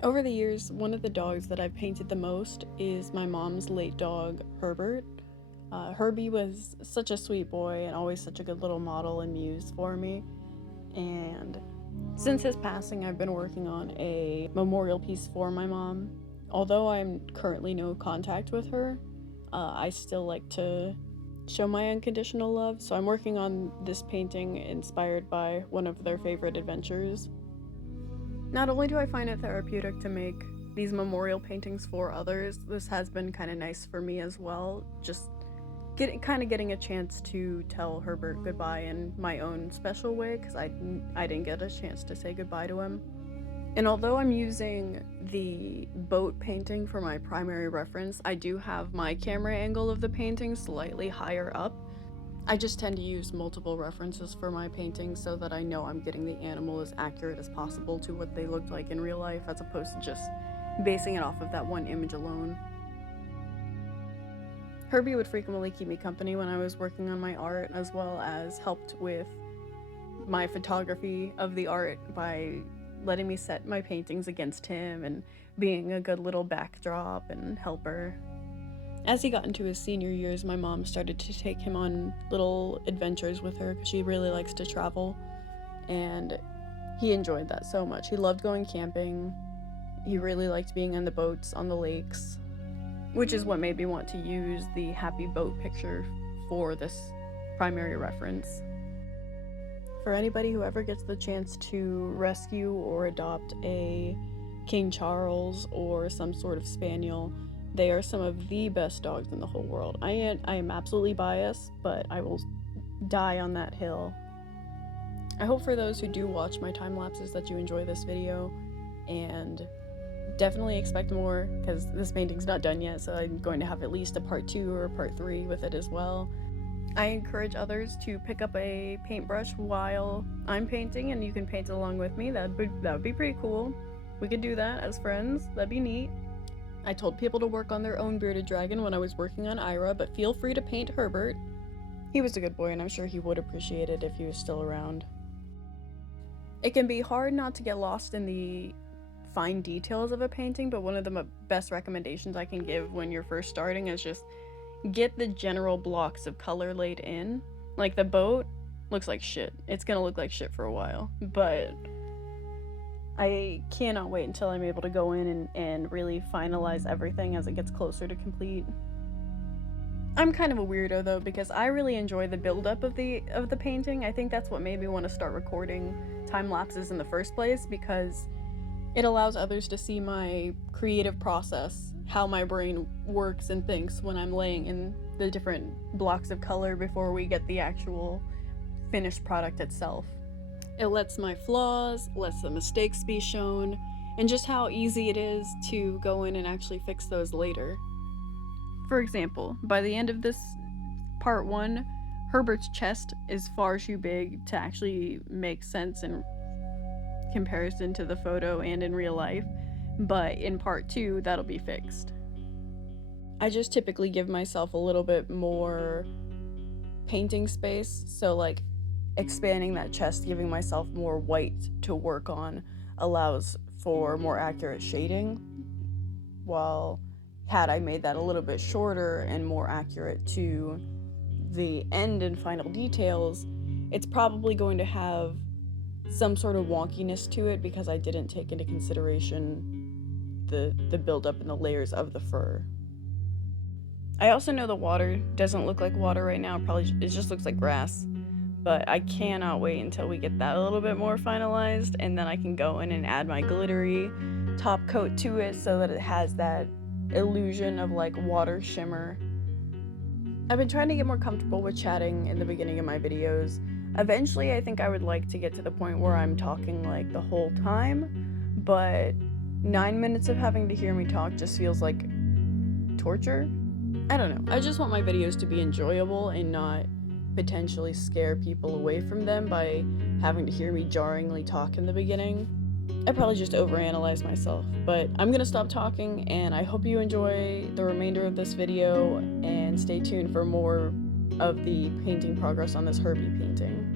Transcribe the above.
Over the years, one of the dogs that I've painted the most is my mom's late dog, Herbert. Herby was such a sweet boy and always such a good little model and muse for me. And since his passing, I've been working on a memorial piece for my mom. Although I'm currently no contact with her, I still like to show my unconditional love, so I'm working on this painting inspired by one of their favorite adventures. Not only do I find it therapeutic to make these memorial paintings for others, this has been kind of nice for me as well, just getting a chance to tell Herbert goodbye in my own special way, because I didn't get a chance to say goodbye to him. And although I'm using the boat painting for my primary reference, I do have my camera angle of the painting slightly higher up. I just tend to use multiple references for my paintings so that I know I'm getting the animal as accurate as possible to what they looked like in real life, as opposed to just basing it off of that one image alone. Herby would frequently keep me company when I was working on my art, as well as helped with my photography of the art by letting me set my paintings against him and being a good little backdrop and helper. As he got into his senior years, my mom started to take him on little adventures with her because she really likes to travel, and he enjoyed that so much. He loved going camping. He really liked being on the boats on the lakes, which is what made me want to use the happy boat picture for this primary reference. For anybody who ever gets the chance to rescue or adopt a King Charles or some sort of spaniel, they are some of the best dogs in the whole world. I am absolutely biased, but I will die on that hill. I hope for those who do watch my time lapses that you enjoy this video, and definitely expect more, because this painting's not done yet, so I'm going to have at least a part 2 or a part 3 with it as well. I encourage others to pick up a paintbrush while I'm painting, and you can paint along with me. That would be pretty cool. We could do that as friends. That'd be neat. I told people to work on their own bearded dragon when I was working on Ira, but feel free to paint Herbert. He was a good boy, and I'm sure he would appreciate it if he was still around. It can be hard not to get lost in the fine details of a painting, but one of the best recommendations I can give when you're first starting is just get the general blocks of color laid in. Like the boat looks like shit. It's gonna look like shit for a while, but I cannot wait until I'm able to go in and really finalize everything as it gets closer to complete. I'm kind of a weirdo though, because I really enjoy the build-up of the painting. I think that's what made me want to start recording time lapses in the first place, because it allows others to see my creative process, how my brain works and thinks when I'm laying in the different blocks of color before we get the actual finished product itself. It lets my flaws, lets the mistakes be shown, and just how easy it is to go in and actually fix those later. For example, by the end of this part 1, Herbert's chest is far too big to actually make sense in comparison to the photo and in real life, but in part 2, that'll be fixed. I just typically give myself a little bit more painting space, so like expanding that chest, giving myself more white to work on, allows for more accurate shading, while had I made that a little bit shorter and more accurate to the end and final details, it's probably going to have some sort of wonkiness to it because I didn't take into consideration the buildup and the layers of the fur. I also know the water doesn't look like water right now, it just looks like grass, but I cannot wait until we get that a little bit more finalized, and then I can go in and add my glittery top coat to it so that it has that illusion of like water shimmer. I've been trying to get more comfortable with chatting in the beginning of my videos. Eventually, I think I would like to get to the point where I'm talking like the whole time, but 9 minutes of having to hear me talk just feels like torture. I don't know. I just want my videos to be enjoyable and not potentially scare people away from them by having to hear me jarringly talk in the beginning. I probably just overanalyze myself, but I'm gonna stop talking, and I hope you enjoy the remainder of this video, and stay tuned for more of the painting progress on this Herby painting.